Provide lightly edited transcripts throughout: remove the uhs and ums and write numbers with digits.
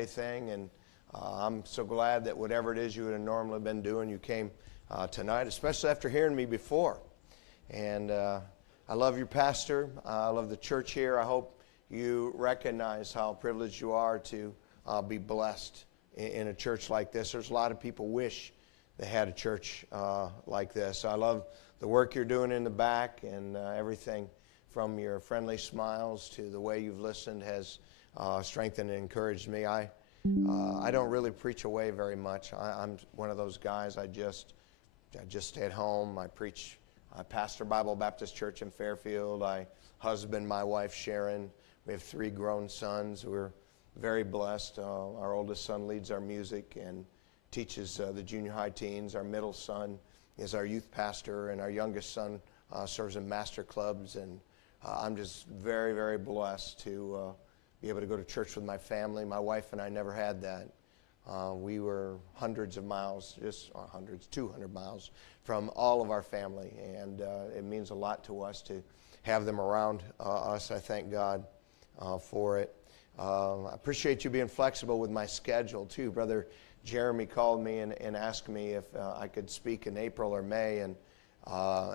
Sunday thing, and I'm so glad that whatever it is you would have normally been doing, you came tonight, especially after hearing me before. And I love your pastor. I love the church here. I hope you recognize how privileged you are to be blessed in a church like this. There's a lot of people wish they had a church like this. I love the work you're doing in the back, and everything from your friendly smiles to the way you've listened has strengthened and encouraged me. I don't really preach away very much. I'm one of those guys. I just stay at home. I pastor Bible Baptist Church in Fairfield. I husband my wife Sharon. We have 3 grown sons. We're very blessed. Our oldest son leads our music and teaches the junior high teens. Our middle son is our youth pastor, and our youngest son serves in master clubs. And I'm just very, very blessed to be able to go to church with my family. My wife and I never had that. We were hundreds of miles, 200 miles from all of our family, and it means a lot to us to have them around us. I thank God for it. I appreciate you being flexible with my schedule, too. Brother Jeremy called me and asked me if I could speak in April or May, and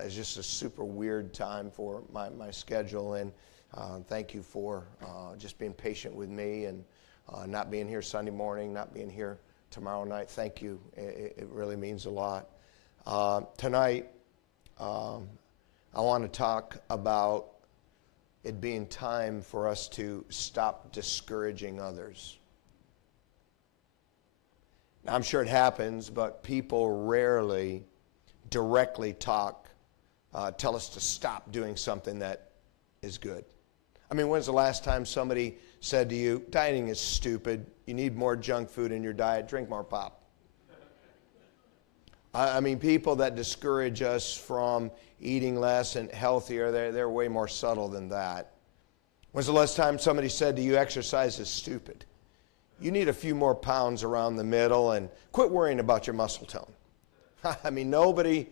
it's just a super weird time for my schedule, and thank you for just being patient with me and not being here Sunday morning, not being here tomorrow night. Thank you. It really means a lot. Tonight, I want to talk about it being time for us to stop discouraging others. Now, I'm sure it happens, but people rarely directly tell us to stop doing something that is good. I mean, when's the last time somebody said to you, dieting is stupid, you need more junk food in your diet, drink more pop? I mean, people that discourage us from eating less and healthier, they're way more subtle than that. When's the last time somebody said to you, exercise is stupid? You need a few more pounds around the middle and quit worrying about your muscle tone. I mean, nobody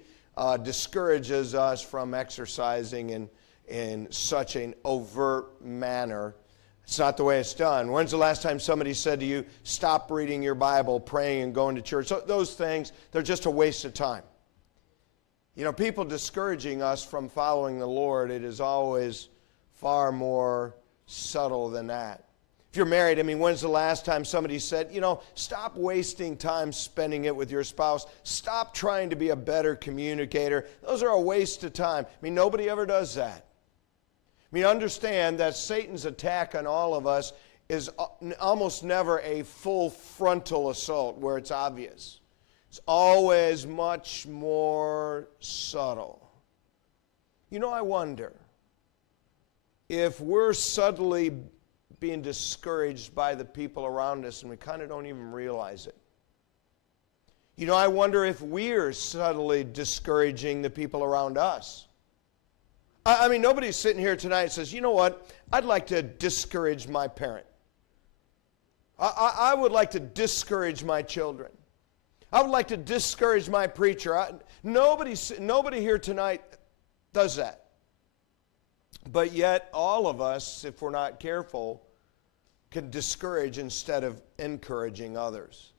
discourages us from exercising in such an overt manner. It's not the way it's done. When's the last time somebody said to you, stop reading your Bible, praying, and going to church? So those things, they're just a waste of time. You know, people discouraging us from following the Lord, it is always far more subtle than that. If you're married, I mean, when's the last time somebody said, stop wasting time spending it with your spouse. Stop trying to be a better communicator. Those are a waste of time. I mean, nobody ever does that. I mean, understand that Satan's attack on all of us is almost never a full frontal assault where it's obvious. It's always much more subtle. I wonder if we're subtly being discouraged by the people around us and we kind of don't even realize it. I wonder if we're subtly discouraging the people around us. I mean, nobody's sitting here tonight and says, you know what, I'd like to discourage my parent. I would like to discourage my children. I would like to discourage my preacher. Nobody here tonight does that. But yet, all of us, if we're not careful, can discourage instead of encouraging others.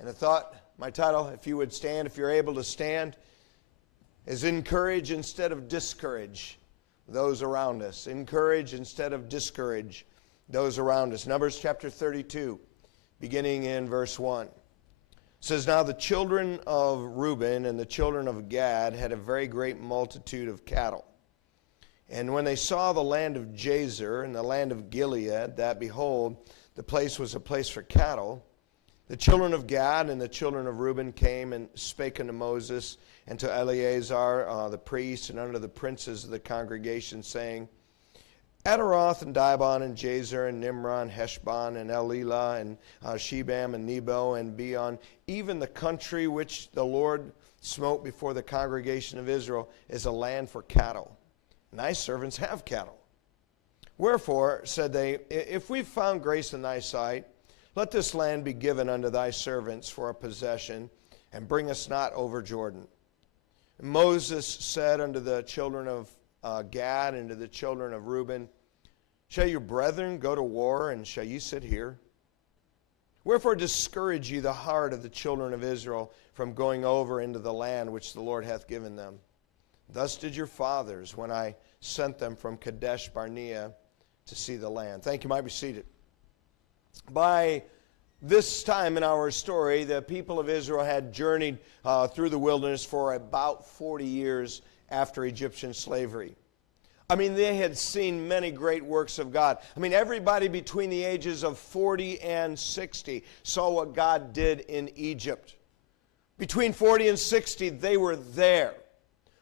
And I thought, my title, if you would stand, if you're able to stand, is encourage instead of discourage those around us. Encourage instead of discourage those around us. Numbers chapter 32, beginning in verse 1. It says, now the children of Reuben and the children of Gad had a very great multitude of cattle. And when they saw the land of Jazer and the land of Gilead, that, behold, the place was a place for cattle, the children of Gad and the children of Reuben came and spake unto Moses and to Eleazar the priest and unto the princes of the congregation, saying, Ataroth and Dibon and Jazer and Nimrah and Heshbon and Elilah and Shebam and Nebo and Beon, even the country which the Lord smote before the congregation of Israel, is a land for cattle. And thy servants have cattle. Wherefore, said they, if we've found grace in thy sight, let this land be given unto thy servants for a possession, and bring us not over Jordan. And Moses said unto the children of Gad and to the children of Reuben, shall your brethren go to war, and shall ye sit here? Wherefore discourage ye the heart of the children of Israel from going over into the land which the Lord hath given them. Thus did your fathers when I sent them from Kadesh Barnea to see the land. Thank you. You might be seated. By this time in our story, the people of Israel had journeyed through the wilderness for about 40 years after Egyptian slavery. I mean, they had seen many great works of God. I mean, everybody between the ages of 40 and 60 saw what God did in Egypt. Between 40 and 60, they were there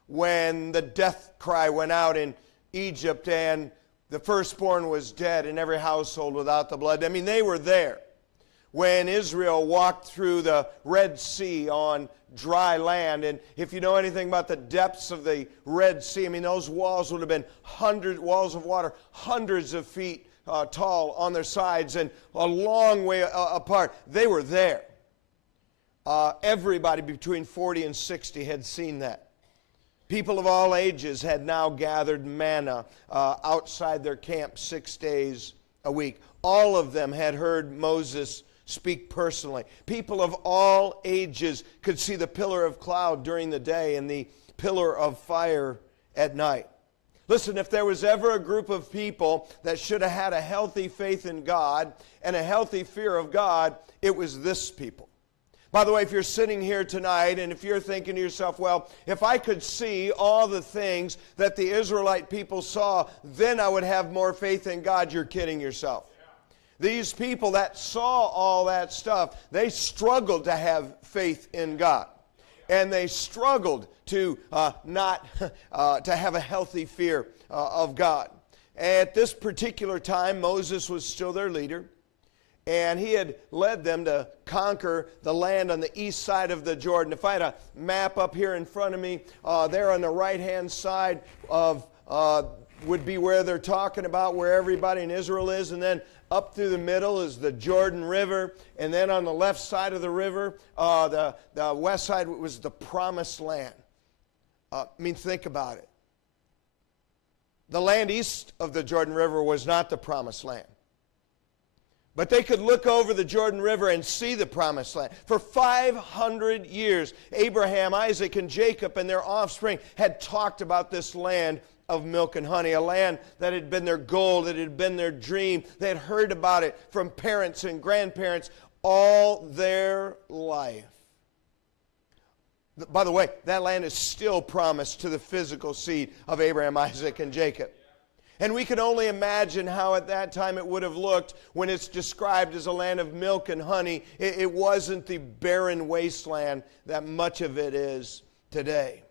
when the death cry went out in Egypt and the firstborn was dead in every household without the blood. I mean, they were there when Israel walked through the Red Sea on dry land. And if you know anything about the depths of the Red Sea, I mean, those walls would have been walls of water, hundreds of feet tall on their sides and a long way apart. They were there. Everybody between 40 and 60 had seen that. People of all ages had now gathered manna outside their camp 6 days a week. All of them had heard Moses speak personally. People of all ages could see the pillar of cloud during the day and the pillar of fire at night. Listen, if there was ever a group of people that should have had a healthy faith in God and a healthy fear of God, it was this people. By the way, if you're sitting here tonight and if you're thinking to yourself, well, if I could see all the things that the Israelite people saw, then I would have more faith in God, you're kidding yourself. These people that saw all that stuff, they struggled to have faith in God. And they struggled to to have a healthy fear of God. At this particular time, Moses was still their leader. And he had led them to conquer the land on the east side of the Jordan. If I had a map up here in front of me, there on the right-hand side of would be where they're talking about, where everybody in Israel is. And then up through the middle is the Jordan River. And then on the left side of the river, the west side was the Promised Land. I mean, think about it. The land east of the Jordan River was not the Promised Land. But they could look over the Jordan River and see the Promised Land. For 500 years, Abraham, Isaac, and Jacob and their offspring had talked about this land of milk and honey, a land that had been their goal, that had been their dream. They had heard about it from parents and grandparents all their life. By the way, that land is still promised to the physical seed of Abraham, Isaac, and Jacob. And we can only imagine how at that time it would have looked when it's described as a land of milk and honey. It wasn't the barren wasteland that much of it is today.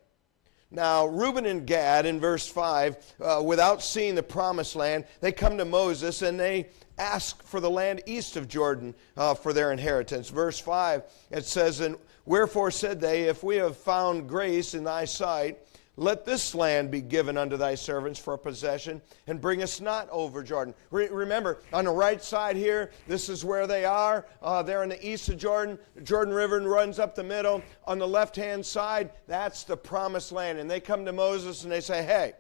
Now, Reuben and Gad in verse 5, without seeing the Promised Land, they come to Moses and they ask for the land east of Jordan for their inheritance. Verse 5, it says, "And wherefore said they, if we have found grace in thy sight, let this land be given unto thy servants for a possession, and bring us not over Jordan." Remember, on the right side here, this is where they are. They're in the east of Jordan. The Jordan River runs up the middle. On the left-hand side, that's the Promised Land. And they come to Moses and they say, hey,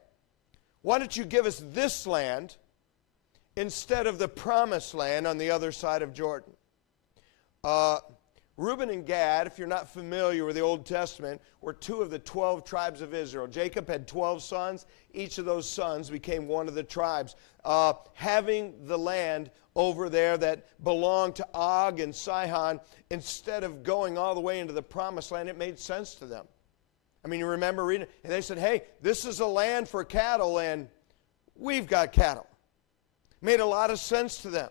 why don't you give us this land instead of the Promised Land on the other side of Jordan? Reuben and Gad, if you're not familiar with the Old Testament, were two of the 12 tribes of Israel. Jacob had 12 sons. Each of those sons became one of the tribes. Having the land over there that belonged to Og and Sihon, instead of going all the way into the Promised Land, it made sense to them. I mean, you remember reading, and they said, hey, this is a land for cattle, and we've got cattle. Made a lot of sense to them.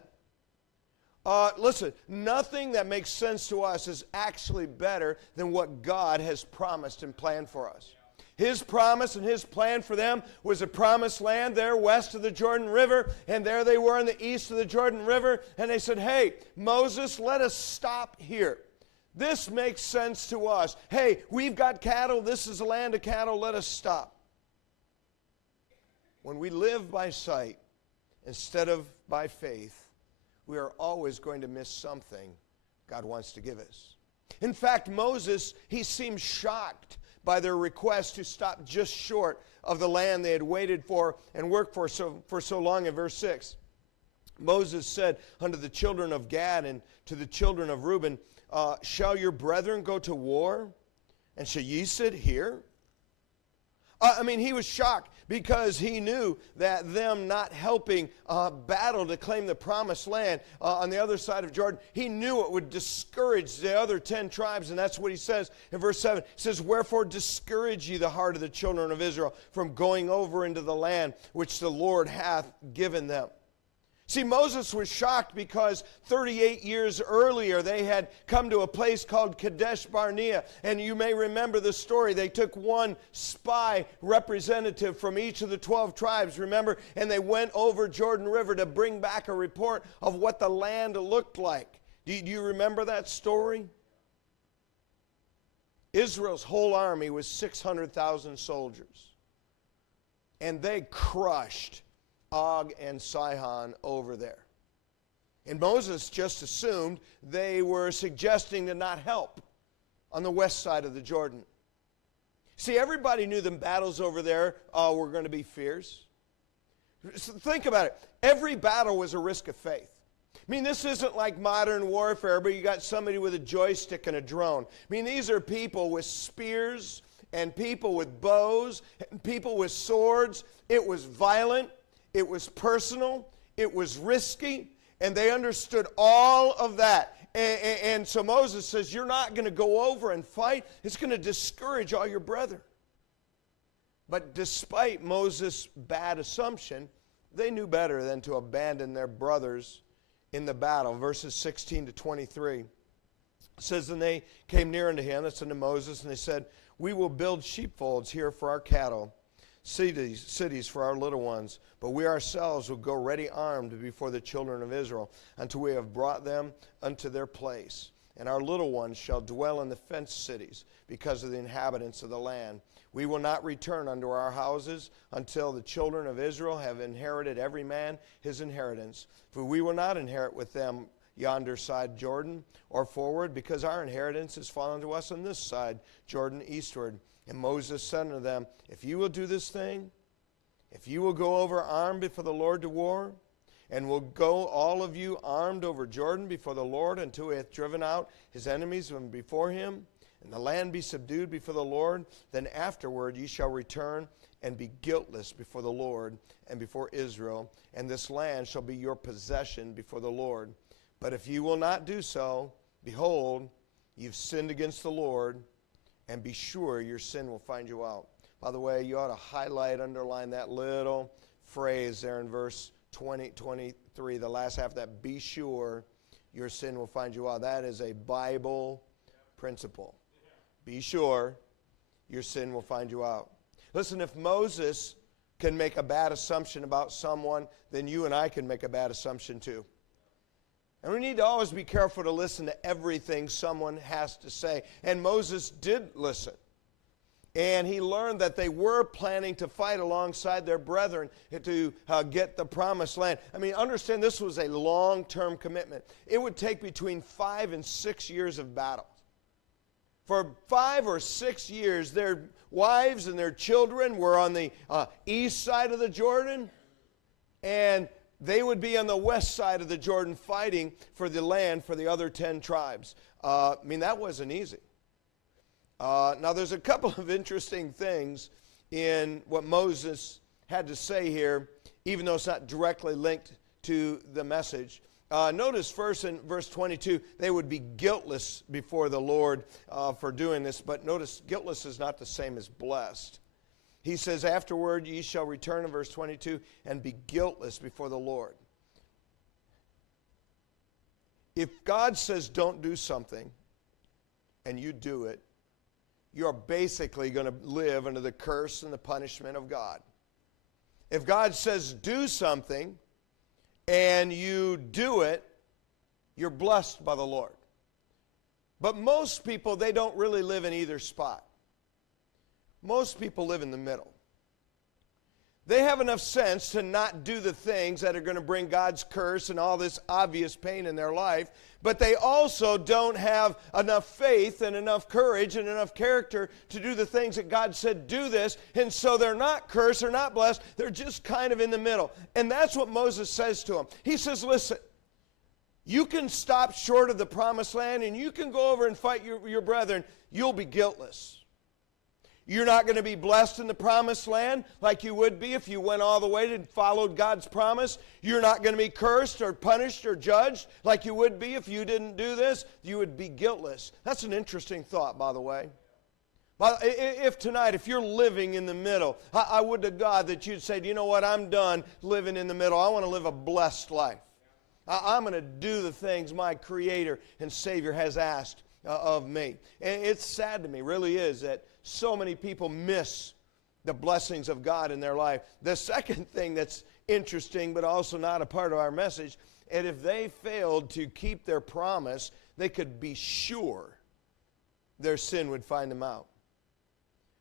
Listen, nothing that makes sense to us is actually better than what God has promised and planned for us. His promise and His plan for them was a Promised Land there west of the Jordan River, and there they were in the east of the Jordan River, and they said, hey, Moses, let us stop here. This makes sense to us. Hey, we've got cattle. This is a land of cattle. Let us stop. When we live by sight instead of by faith, we are always going to miss something God wants to give us. In fact, Moses, he seemed shocked by their request to stop just short of the land they had waited for and worked for so long in verse 6. Moses said unto the children of Gad and to the children of Reuben, shall your brethren go to war, and shall ye sit here? He was shocked because he knew that them not helping battle to claim the promised land on the other side of Jordan, he knew it would discourage the other 10 tribes, and that's what he says in verse 7. He says, wherefore discourage ye the heart of the children of Israel from going over into the land which the Lord hath given them. See, Moses was shocked because 38 years earlier they had come to a place called Kadesh Barnea. And you may remember the story. They took one spy representative from each of the 12 tribes, remember? And they went over Jordan River to bring back a report of what the land looked like. Do you remember that story? Israel's whole army was 600,000 soldiers. And they crushed Og and Sihon over there. And Moses just assumed they were suggesting to not help on the west side of the Jordan. See, everybody knew the battles over there were going to be fierce. So think about it. Every battle was a risk of faith. This isn't like modern warfare, but you got somebody with a joystick and a drone. These are people with spears and people with bows and people with swords. It was violent. It was personal, it was risky, and they understood all of that. And so Moses says, you're not going to go over and fight. It's going to discourage all your brethren. But despite Moses' bad assumption, they knew better than to abandon their brothers in the battle. Verses 16 to 23. It says, and they came near unto him, that's unto Moses, and they said, we will build sheepfolds here for our cattle, cities for our little ones, but we ourselves will go ready armed before the children of Israel until we have brought them unto their place. And our little ones shall dwell in the fenced cities because of the inhabitants of the land. We will not return unto our houses until the children of Israel have inherited every man his inheritance. For we will not inherit with them yonder side Jordan or forward, because our inheritance is fallen to us on this side Jordan eastward. And Moses said unto them, if you will do this thing, if you will go over armed before the Lord to war, and will go all of you armed over Jordan before the Lord until he hath driven out his enemies from before him, and the land be subdued before the Lord, then afterward ye shall return and be guiltless before the Lord and before Israel, and this land shall be your possession before the Lord. But if you will not do so, behold, you've sinned against the Lord, and be sure your sin will find you out. By the way, you ought to highlight, underline that little phrase there in verse 23, the last half of that, be sure your sin will find you out. That is a Bible principle. Be sure your sin will find you out. Listen, if Moses can make a bad assumption about someone, then you and I can make a bad assumption too. And we need to always be careful to listen to everything someone has to say. And Moses did listen. And he learned that they were planning to fight alongside their brethren to get the promised land. Understand this was a long-term commitment. It would take between 5 and 6 years of battle. For 5 or 6 years, their wives and their children were on the east side of the Jordan, and they would be on the west side of the Jordan fighting for the land for the other 10 tribes. That wasn't easy. Now, there's a couple of interesting things in what Moses had to say here, even though it's not directly linked to the message. Notice first in verse 22, they would be guiltless before the Lord for doing this. But notice, guiltless is not the same as blessed. He says, afterward ye shall return in verse 22 and be guiltless before the Lord. If God says don't do something and you do it, you're basically going to live under the curse and the punishment of God. If God says do something and you do it, you're blessed by the Lord. But most people, they don't really live in either spot. Most people live in the middle. They have enough sense to not do the things that are going to bring God's curse and all this obvious pain in their life, but they also don't have enough faith and enough courage and enough character to do the things that God said do this, and so they're not cursed, they're not blessed, they're just kind of in the middle. And that's what Moses says to them. He says, listen, you can stop short of the promised land and you can go over and fight your brethren. You'll be guiltless. You're not going to be blessed in the promised land like you would be if you went all the way and followed God's promise. You're not going to be cursed or punished or judged like you would be if you didn't do this. You would be guiltless. That's an interesting thought, by the way. But if tonight, if you're living in the middle, I would to God that you'd say, you know what, I'm done living in the middle. I want to live a blessed life. I'm going to do the things my Creator and Savior has asked of me. And it's sad to me, really is, that so many people miss the blessings of God in their life. The second thing that's interesting, but also not a part of our message, and if they failed to keep their promise, they could be sure their sin would find them out.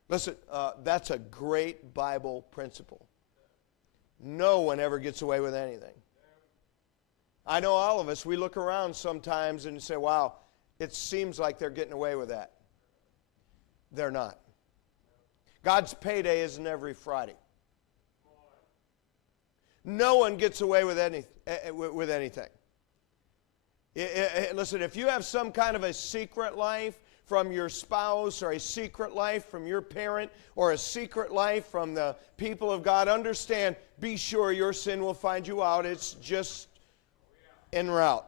Listen, that's a great Bible principle. No one ever gets away with anything. I know all of us, we look around sometimes and say, wow, it seems like they're getting away with that. They're not. God's payday isn't every Friday. No one gets away with anything. Listen, if you have some kind of a secret life from your spouse or a secret life from your parent or a secret life from the people of God, understand, be sure your sin will find you out. It's just en route.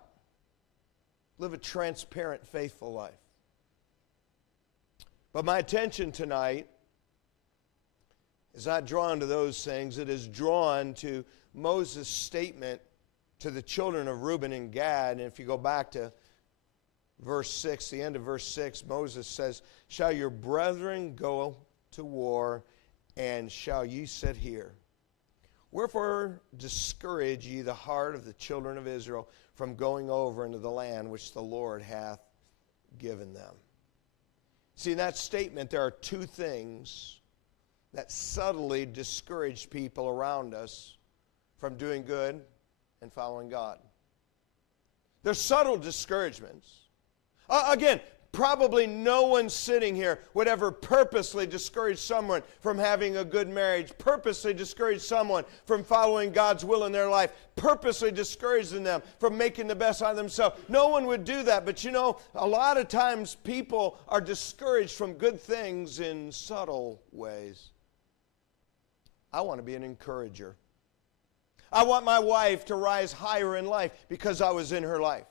Live a transparent, faithful life. But my attention tonight is not drawn to those things. It is drawn to Moses' statement to the children of Reuben and Gad. And if you go back to verse 6, the end of verse 6, Moses says, shall your brethren go to war, and shall ye sit here? Wherefore discourage ye the heart of the children of Israel from going over into the land which the Lord hath given them. See, in that statement, there are two things that subtly discourage people around us from doing good and following God. They're subtle discouragements. Again, probably no one sitting here would ever purposely discourage someone from having a good marriage, purposely discourage someone from following God's will in their life, purposely discouraging them from making the best out of themselves. No one would do that, but you know, a lot of times people are discouraged from good things in subtle ways. I want to be an encourager. I want my wife to rise higher in life because I was in her life.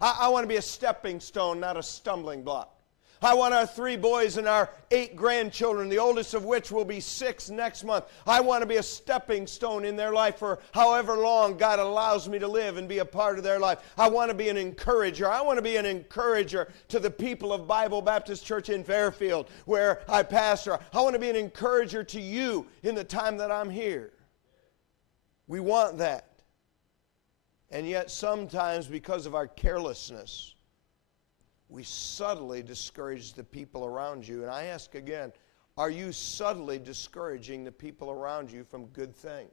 I want to be a stepping stone, not a stumbling block. I want our 3 boys and our 8 grandchildren, the oldest of which will be 6 next month. I want to be a stepping stone in their life for however long God allows me to live and be a part of their life. I want to be an encourager. I want to be an encourager to the people of Bible Baptist Church in Fairfield, where I pastor. I want to be an encourager to you in the time that I'm here. We want that. And yet sometimes because of our carelessness, we subtly discourage the people around you. And I ask again, are you subtly discouraging the people around you from good things?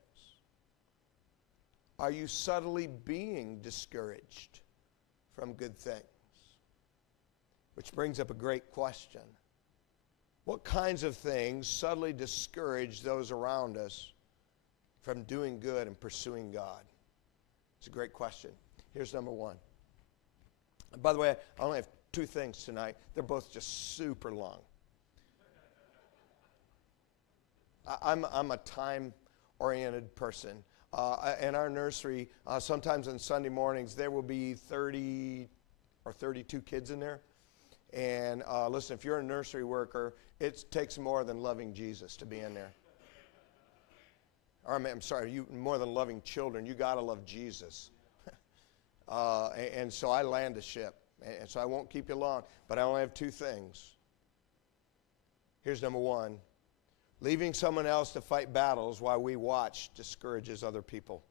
Are you subtly being discouraged from good things? Which brings up a great question. What kinds of things subtly discourage those around us from doing good and pursuing God? It's a great question. Here's number 1. And by the way, I only have 2 things tonight. They're both just super long. I'm a time-oriented person. In our nursery, sometimes on Sunday mornings, there will be 30 or 32 kids in there. And listen, if you're a nursery worker, it takes more than loving Jesus to be in there. Or I'm sorry, more than loving children, you got to love Jesus. And so I land a ship. And so I won't keep you long, but I only have 2 things. Here's number 1. Leaving someone else to fight battles while we watch discourages other people.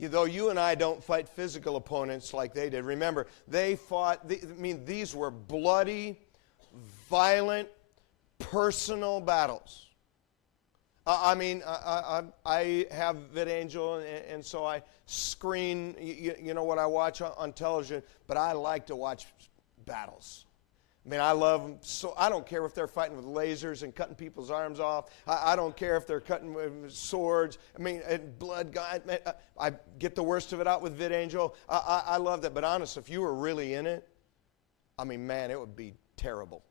Though you and I don't fight physical opponents like they did. Remember, they fought, these were bloody, violent, personal battles. I have VidAngel, and so I screen, you know what I watch on television, but I like to watch battles. I mean, I love them. So I don't care if they're fighting with lasers and cutting people's arms off. I don't care if they're cutting with swords. I mean, and blood. God, I get the worst of it out with VidAngel. I love that. But honest, if you were really in it, I mean, man, it would be terrible.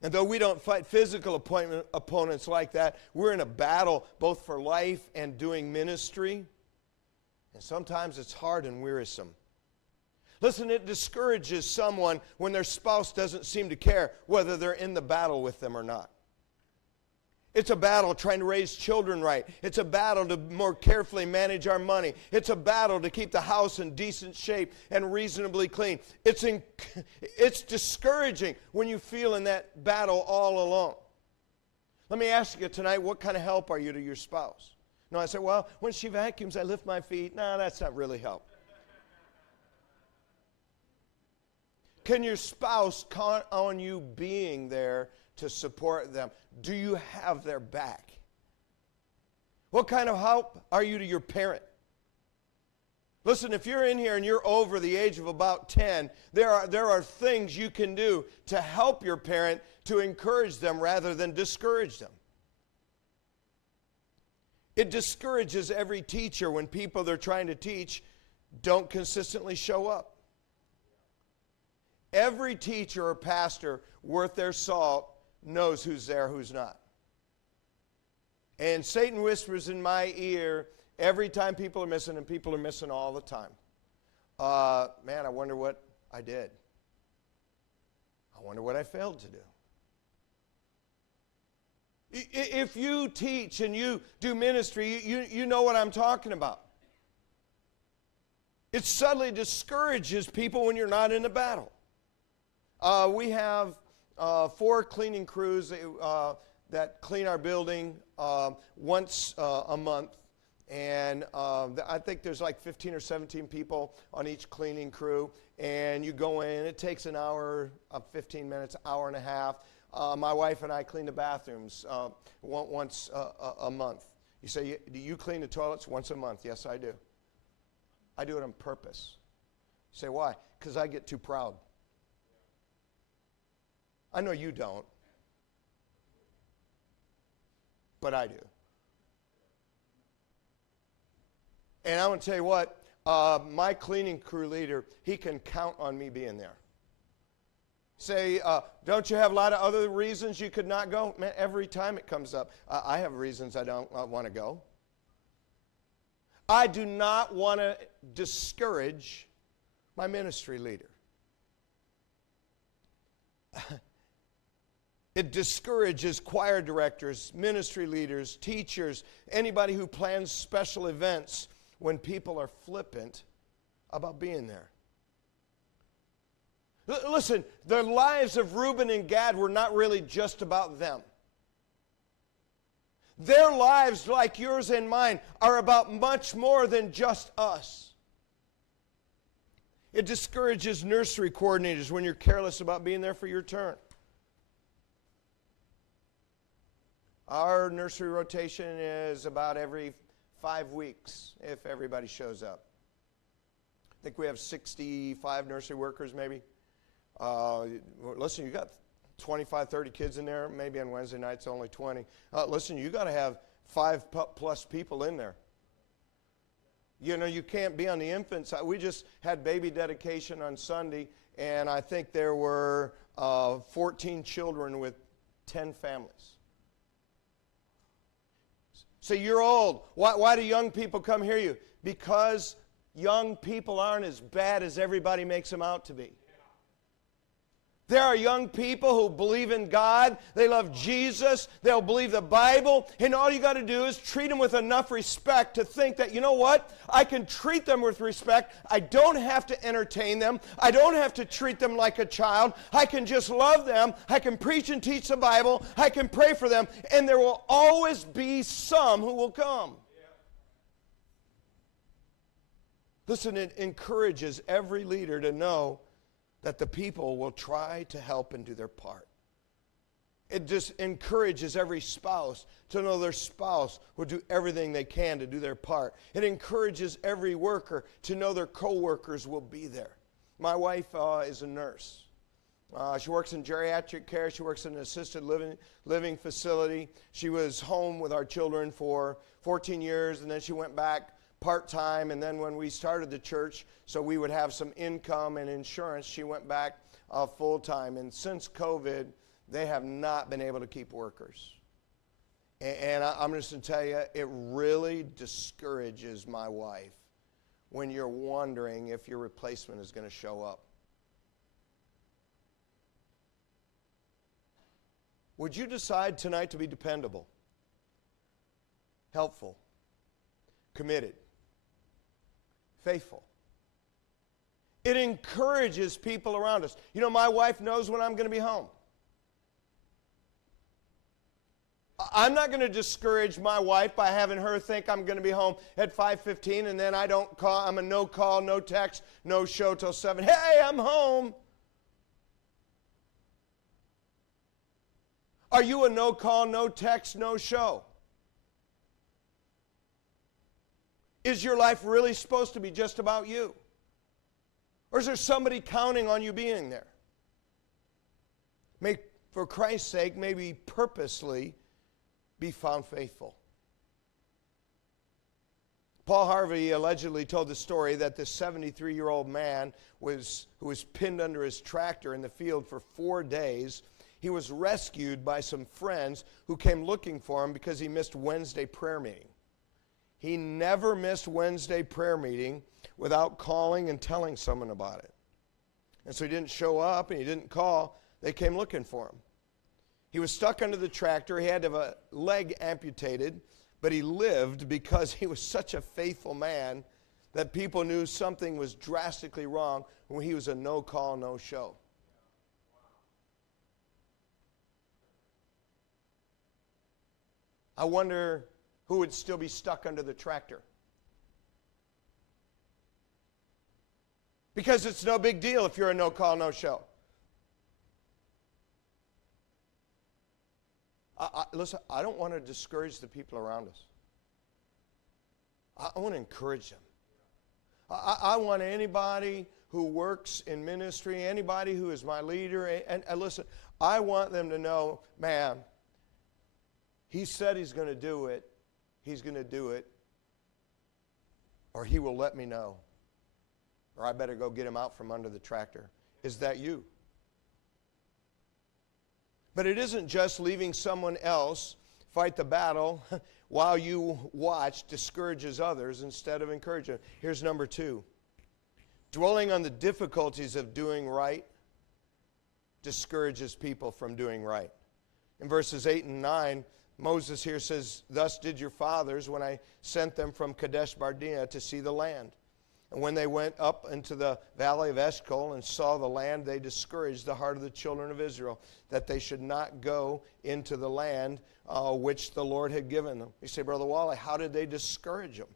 And though we don't fight physical opponents like that, we're in a battle both for life and doing ministry. And sometimes it's hard and wearisome. Listen, it discourages someone when their spouse doesn't seem to care whether they're in the battle with them or not. It's a battle trying to raise children right. It's a battle to more carefully manage our money. It's a battle to keep the house in decent shape and reasonably clean. It's discouraging when you feel in that battle all alone. Let me ask you tonight, what kind of help are you to your spouse? No, I say, well, when she vacuums, I lift my feet. No, that's not really help. Can your spouse count on you being there to support them? Do you have their back? What kind of help are you to your parent? Listen, if you're in here and you're over the age of about 10, there are things you can do to help your parent to encourage them rather than discourage them. It discourages every teacher when people they're trying to teach don't consistently show up. Every teacher or pastor worth their salt knows who's there, who's not. And Satan whispers in my ear every time people are missing, and people are missing all the time. Man, I wonder what I did. I wonder what I failed to do. If you teach and you do ministry, you know what I'm talking about. It subtly discourages people when you're not in the battle. We have 4 cleaning crews that clean our building once a month. And I think there's like 15 or 17 people on each cleaning crew. And you go in, it takes an hour, 15 minutes, hour and a half. My wife and I clean the bathrooms once a month. You say, do you clean the toilets once a month? Yes, I do. I do it on purpose. You say, why? Because I get too proud. I know you don't, but I do. And I want to tell you what, my cleaning crew leader, he can count on me being there. Say, don't you have a lot of other reasons you could not go? Man, every time it comes up, I have reasons I don't want to go. I do not want to discourage my ministry leader. It discourages choir directors, ministry leaders, teachers, anybody who plans special events when people are flippant about being there. Listen, the lives of Reuben and Gad were not really just about them. Their lives, like yours and mine, are about much more than just us. It discourages nursery coordinators when you're careless about being there for your turn. Our nursery rotation is about every 5 weeks if everybody shows up. I think we have 65 nursery workers maybe. Listen, you got 25, 30 kids in there. Maybe on Wednesday nights only 20. Listen, you got to have 5+ people in there. You know, you can't be on the infant side. We just had baby dedication on Sunday, and I think there were 14 children with 10 families. So you're old. Why do young people come hear you? Because young people aren't as bad as everybody makes them out to be. There are young people who believe in God. They love Jesus. They'll believe the Bible. And all you got to do is treat them with enough respect to think that, you know what? I can treat them with respect. I don't have to entertain them. I don't have to treat them like a child. I can just love them. I can preach and teach the Bible. I can pray for them. And there will always be some who will come. Listen, it encourages every leader to know that the people will try to help and do their part. It just encourages every spouse to know their spouse will do everything they can to do their part. It encourages every worker to know their co-workers will be there. My wife is a nurse. She works in geriatric care. She works in an assisted living facility. She was home with our children for 14 years, and then she went back part-time. And then when we started the church, so we would have some income and insurance, she went back full-time. And since COVID, they have not been able to keep workers. And I'm just going to tell you, it really discourages my wife when you're wondering if your replacement is going to show up. Would you decide tonight to be dependable, helpful, committed, faithful? It encourages people around us. You know, my wife knows when I'm going to be home. I'm not going to discourage my wife by having her think I'm going to be home at 5:15 and then I don't call. I'm a no call, no text, no show till 7. Hey, I'm home. Are you a no call, no text, no show? Is your life really supposed to be just about you? Or is there somebody counting on you being there? May, for Christ's sake, maybe purposely be found faithful. Paul Harvey allegedly told the story that this 73-year-old man who was pinned under his tractor in the field for 4 days. He was rescued by some friends who came looking for him because he missed Wednesday prayer meeting. He never missed Wednesday prayer meeting without calling and telling someone about it. And so he didn't show up and he didn't call. They came looking for him. He was stuck under the tractor. He had to have a leg amputated, but he lived because he was such a faithful man that people knew something was drastically wrong when he was a no call, no show. I wonder who would still be stuck under the tractor. Because it's no big deal if you're a no call, no show. Listen, I don't want to discourage the people around us. I want to encourage them. I want anybody who works in ministry, anybody who is my leader, and listen, I want them to know, man, he said he's going to do it. He's going to do it. Or he will let me know. Or I better go get him out from under the tractor. Is that you? But it isn't just leaving someone else fight the battle while you watch discourages others instead of encouraging. Here's number 2. Dwelling on the difficulties of doing right discourages people from doing right. In verses 8 and 9, Moses here says, "Thus did your fathers when I sent them from Kadesh Barnea to see the land. And when they went up into the valley of Eshcol and saw the land, they discouraged the heart of the children of Israel, that they should not go into the land which the Lord had given them." You say, Brother Wally, how did they discourage them?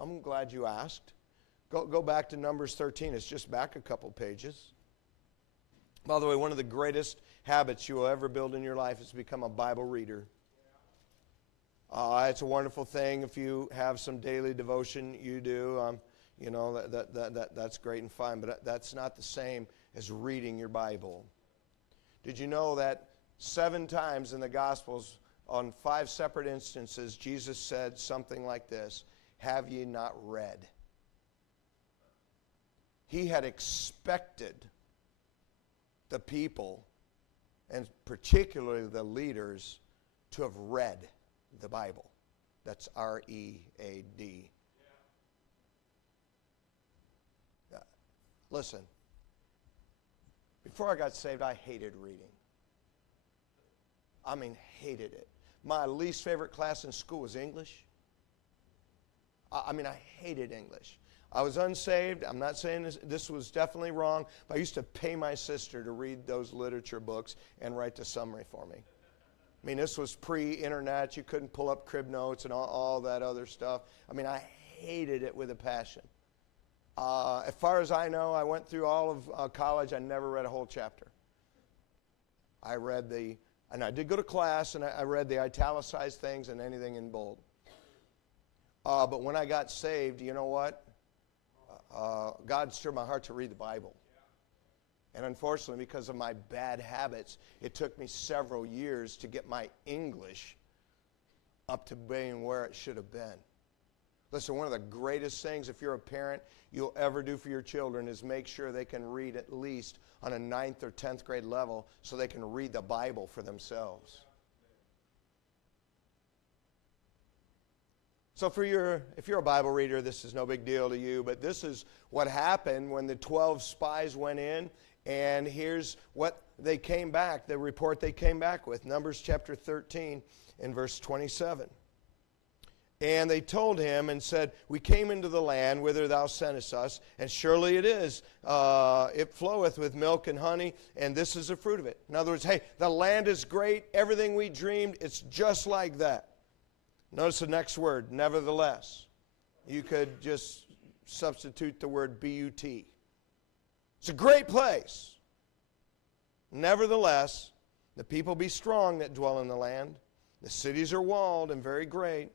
I'm glad you asked. Go back to Numbers 13. It's just back a couple pages. By the way, one of the greatest habits you will ever build in your life is to become a Bible reader. It's a wonderful thing if you have some daily devotion. You do. You know, that's great and fine, but that's not the same as reading your Bible. Did you know that 7 times in the Gospels, on 5 separate instances, Jesus said something like this: "Have ye not read?" He had expected the people, and particularly the leaders, to have read the Bible. That's R-E-A-D. Listen, before I got saved, I hated reading. I mean, hated it. My least favorite class in school was English. I hated English. I was unsaved. I'm not saying this was definitely wrong, but I used to pay my sister to read those literature books and write the summary for me. I mean, this was pre-internet. You couldn't pull up crib notes and all that other stuff. I mean, I hated it with a passion. As far as I know, I went through all of college. I never read a whole chapter. I read the And I did go to class, and I read the italicized things and anything in bold. But when I got saved, you know what? God stirred my heart to read the Bible. And unfortunately, because of my bad habits, it took me several years to get my English up to being where it should have been. Listen, one of the greatest things, if you're a parent, you'll ever do for your children is make sure they can read at least on a 9th or 10th grade level so they can read the Bible for themselves. So if you're a Bible reader, this is no big deal to you, but this is what happened when the 12 spies went in, and here's what they came back, the report they came back with. Numbers chapter 13 and verse 27. And they told him and said, we came into the land whither thou sentest us, and surely it is, it floweth with milk and honey, and this is the fruit of it. In other words, hey, the land is great, everything we dreamed, it's just like that. Notice the next word, nevertheless. You could just substitute the word B-U-T. It's a great place. Nevertheless, the people be strong that dwell in the land. The cities are walled and very great.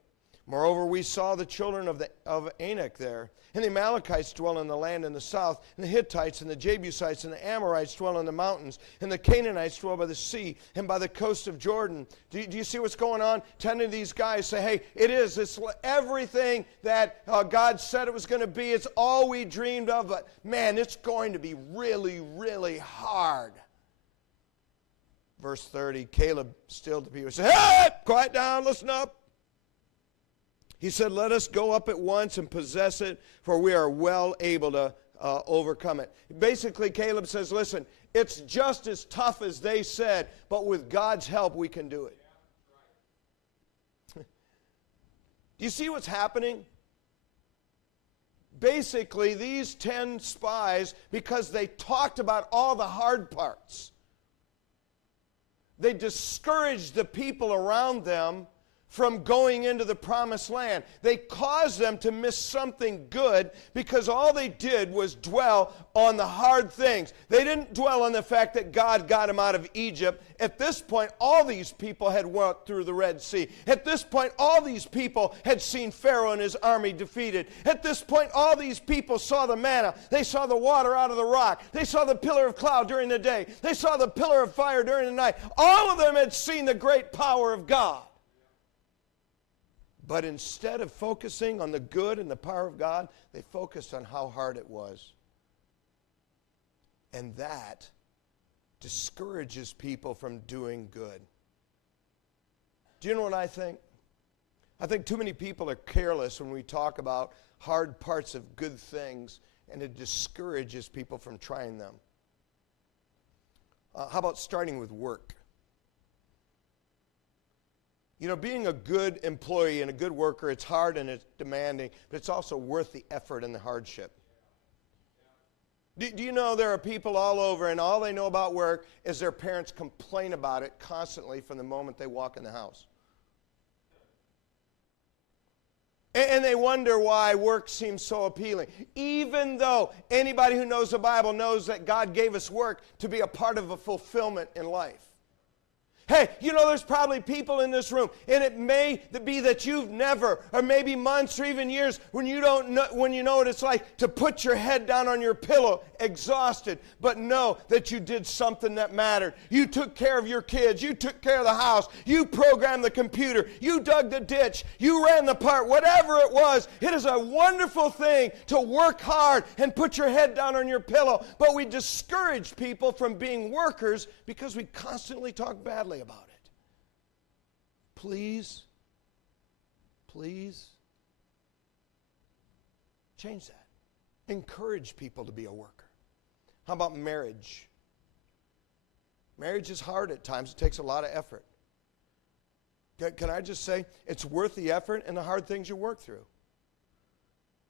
Moreover, we saw the children of Anak there, and the Amalekites dwell in the land in the south, and the Hittites and the Jebusites and the Amorites dwell in the mountains, and the Canaanites dwell by the sea and by the coast of Jordan. Do you see what's going on? 10 of these guys say, hey, it's everything that God said it was going to be. It's all we dreamed of, but man, it's going to be really, really hard. Verse 30, Caleb stilled the people. He said, hey, quiet down, listen up. He said, let us go up at once and possess it, for we are well able to overcome it. Basically, Caleb says, listen, it's just as tough as they said, but with God's help, we can do it. Do you see what's happening? Basically, these 10 spies, because they talked about all the hard parts, they discouraged the people around them from going into the promised land. They caused them to miss something good because all they did was dwell on the hard things. They didn't dwell on the fact that God got them out of Egypt. At this point, all these people had walked through the Red Sea. At this point, all these people had seen Pharaoh and his army defeated. At this point, all these people saw the manna. They saw the water out of the rock. They saw the pillar of cloud during the day. They saw the pillar of fire during the night. All of them had seen the great power of God. But instead of focusing on the good and the power of God, they focused on how hard it was. And that discourages people from doing good. Do you know what I think? I think too many people are careless when we talk about hard parts of good things, and it discourages people from trying them. How about starting with work? You know, being a good employee and a good worker, it's hard and it's demanding, but it's also worth the effort and the hardship. Do you know there are people all over, and all they know about work is their parents complain about it constantly from the moment they walk in the house. And they wonder why work seems so appealing. Even though anybody who knows the Bible knows that God gave us work to be a part of a fulfillment in life. Hey, you know, there's probably people in this room, and it may be that you've never, or maybe months or even years, when you know what it's like to put your head down on your pillow, exhausted, but know that you did something that mattered. You took care of your kids. You took care of the house. You programmed the computer. You dug the ditch. You ran the part. Whatever it was, it is a wonderful thing to work hard and put your head down on your pillow. But we discourage people from being workers because we constantly talk badly about it. Please change that. Encourage people to be a worker. How about marriage? Marriage is hard at times. It takes a lot of effort. Can I just say, it's worth the effort and the hard things you work through.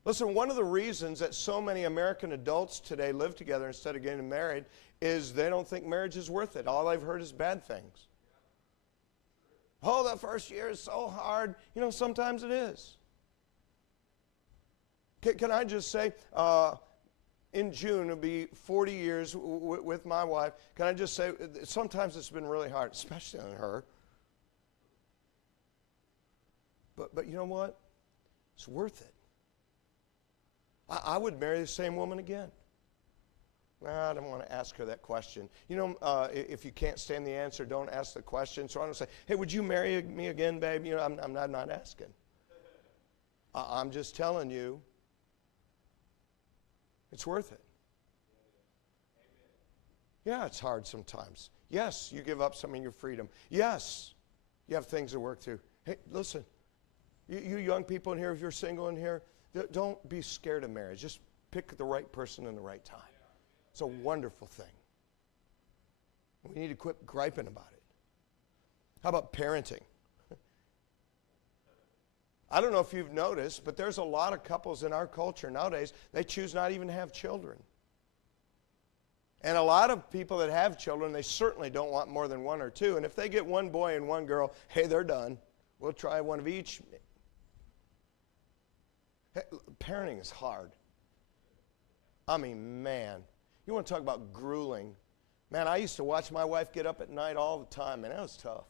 Listen, one of the reasons that so many American adults today live together instead of getting married is they don't think marriage is worth it. All I've heard is bad things. Oh, the first year is so hard. You know, sometimes it is. Can I just say, In June, it'll be 40 years with my wife. Can I just say, sometimes it's been really hard, especially on her. But you know what? It's worth it. I would marry the same woman again. I don't want to ask her that question. You know, if you can't stand the answer, don't ask the question. So I don't say, hey, would you marry me again, babe? You know, I'm not asking. I'm just telling you, it's worth it. Yeah, it's hard sometimes. Yes, you give up some of your freedom. Yes, you have things to work through. Hey, listen, you young people in here, if you're single in here, don't be scared of marriage. Just pick the right person in the right time. It's a wonderful thing. We need to quit griping about it. How about parenting? I don't know if you've noticed, but there's a lot of couples in our culture nowadays, they choose not even to have children. And a lot of people that have children, they certainly don't want more than one or two. And if they get one boy and one girl, hey, they're done. We'll try one of each. Hey, parenting is hard. I mean, man. You want to talk about grueling. Man, I used to watch my wife get up at night all the time, and that was tough.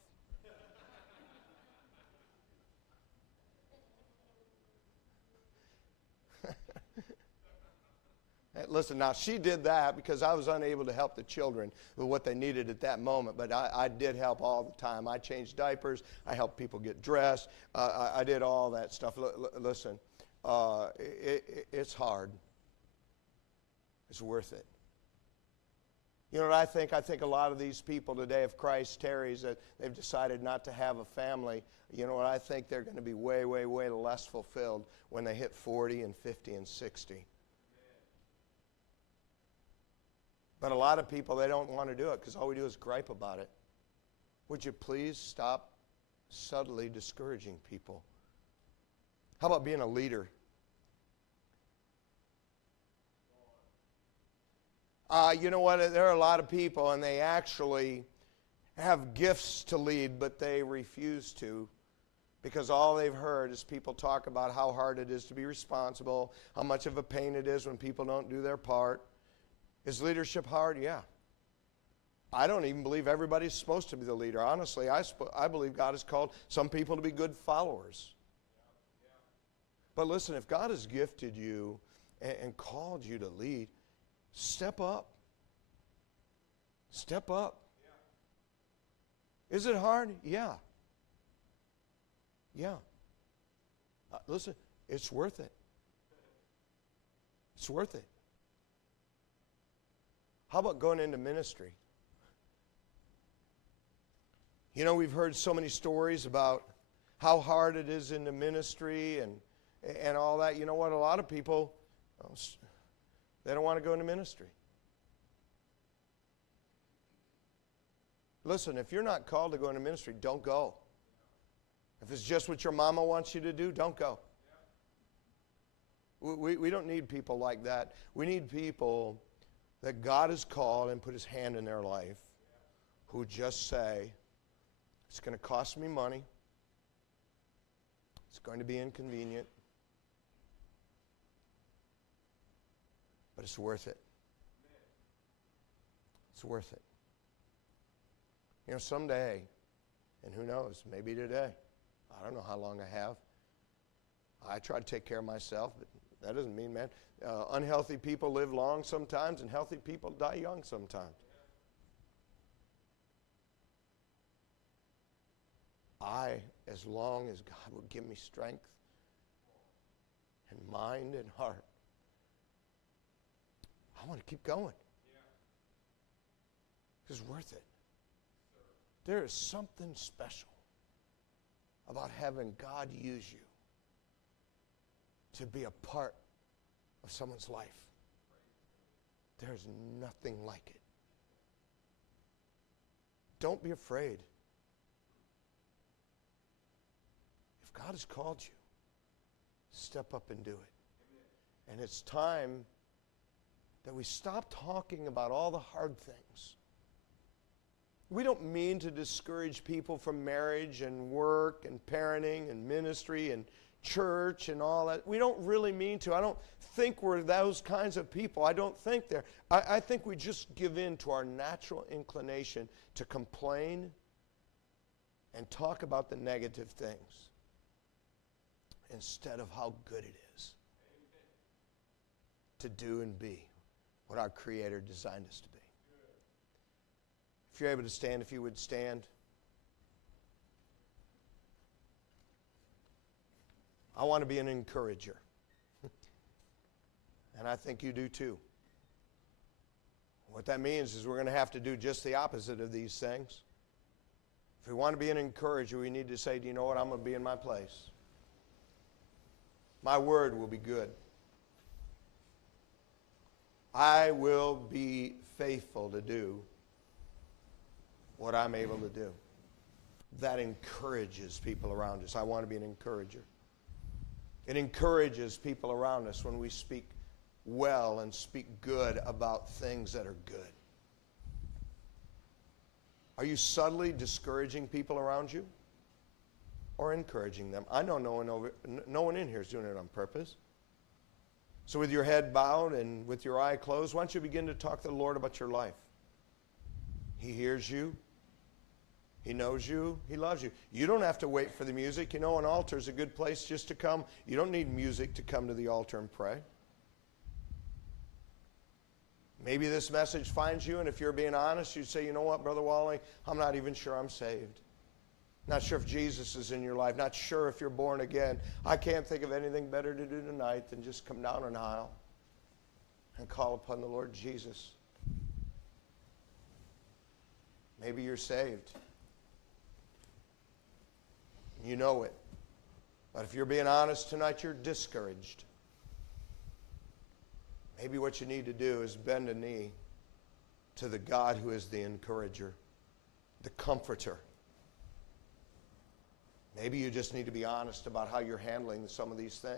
Listen, now she did that because I was unable to help the children with what they needed at that moment, but I did help all the time. I changed diapers. I helped people get dressed. I did all that stuff. Listen, it's hard. It's worth it. You know what I think? I think a lot of these people today, if Christ tarries, that they've decided not to have a family, you know what I think? They're going to be way, way, way less fulfilled when they hit 40 and 50 and 60. But a lot of people, they don't want to do it because all we do is gripe about it. Would you please stop subtly discouraging people? How about being a leader? You know what? There are a lot of people, and they actually have gifts to lead, but they refuse to because all they've heard is people talk about how hard it is to be responsible, how much of a pain it is when people don't do their part. Is leadership hard? Yeah. I don't even believe everybody's supposed to be the leader. Honestly, I believe God has called some people to be good followers. But listen, if God has gifted you and called you to lead, step up. Step up. Is it hard? Yeah. Yeah. Listen, it's worth it. It's worth it. How about going into ministry? You know, we've heard so many stories about how hard it is in the ministry and all that. You know what? A lot of people, they don't want to go into ministry. Listen, if you're not called to go into ministry, don't go. If it's just what your mama wants you to do, don't go. We don't need people like that. We need people that God has called and put his hand in their life who just say, it's going to cost me money. It's going to be inconvenient. But it's worth it. It's worth it. You know, someday, and who knows, maybe today, I don't know how long I have. I try to take care of myself, but that doesn't mean, man, unhealthy people live long sometimes, and healthy people die young sometimes. As long as God will give me strength and mind and heart, I want to keep going. It's worth it. There is something special about having God use you to be a part of someone's life. There's nothing like it. Don't be afraid. If God has called you, step up and do it. And it's time that we stop talking about all the hard things. We don't mean to discourage people from marriage and work and parenting and ministry and church and all that. We don't really mean to. I don't think we're those kinds of people. I don't think I think we just give in to our natural inclination to complain and talk about the negative things instead of how good it is to do and be what our Creator designed us to be. If you're able to stand, if you would stand. I want to be an encourager. And I think you do too. What that means is we're going to have to do just the opposite of these things. If we want to be an encourager, we need to say, do you know what? I'm going to be in my place. My word will be good. I will be faithful to do what I'm able to do. That encourages people around us. I want to be an encourager. It encourages people around us when we speak well and speak good about things that are good. Are you subtly discouraging people around you or encouraging them? I know no one in here is doing it on purpose. So with your head bowed and with your eye closed, why don't you begin to talk to the Lord about your life? He hears you. He knows you. He loves you. You don't have to wait for the music. You know, an altar is a good place just to come. You don't need music to come to the altar and pray. Maybe this message finds you, and if you're being honest, you'd say, you know what, Brother Wally, I'm not even sure I'm saved. Not sure if Jesus is in your life. Not sure if you're born again. I can't think of anything better to do tonight than just come down an aisle and call upon the Lord Jesus. Maybe you're saved. You know it. But if you're being honest tonight, you're discouraged. Maybe what you need to do is bend a knee to the God who is the encourager, the comforter. Maybe you just need to be honest about how you're handling some of these things.